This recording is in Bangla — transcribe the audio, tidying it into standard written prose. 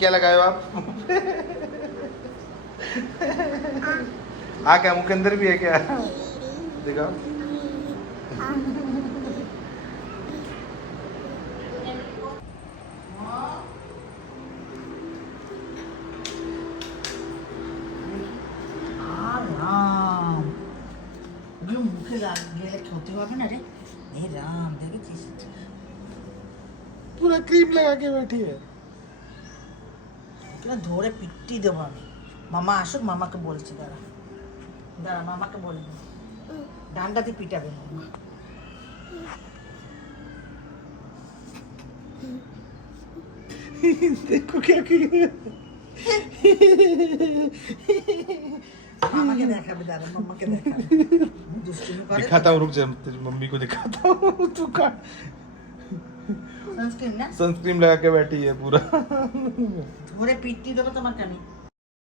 क्या लगाए हो आप? क्या मुंह के अंदर भी है क्या? दिखाओ। রাম ওগুলো মুখে গেলে ক্ষতি হবে না রে। এই রাম দেখেছিস पूरा क्रीम लगा के बैठी है। ওকে ধরে পিটি দেবো আমি। মামা আসুক, মামাকে বলছি, দাঁড়া দাঁড়া মামাকে বলবো ডান্ডা দিয়ে পিটাবে মামা। देखो क्या किया। মামাকে দেখাবে, দাঁড়া মামাকে দেখাবে দুষ্টুমি করে। दिखाता हूँ, रुक जा, तेरी मम्मी को दिखाता हूँ। तू का সানস্ক্রিন না सनस्क्रीन लगा के बैठी है पूरा। ধরে পিটি দেবো তোমাকে আমি।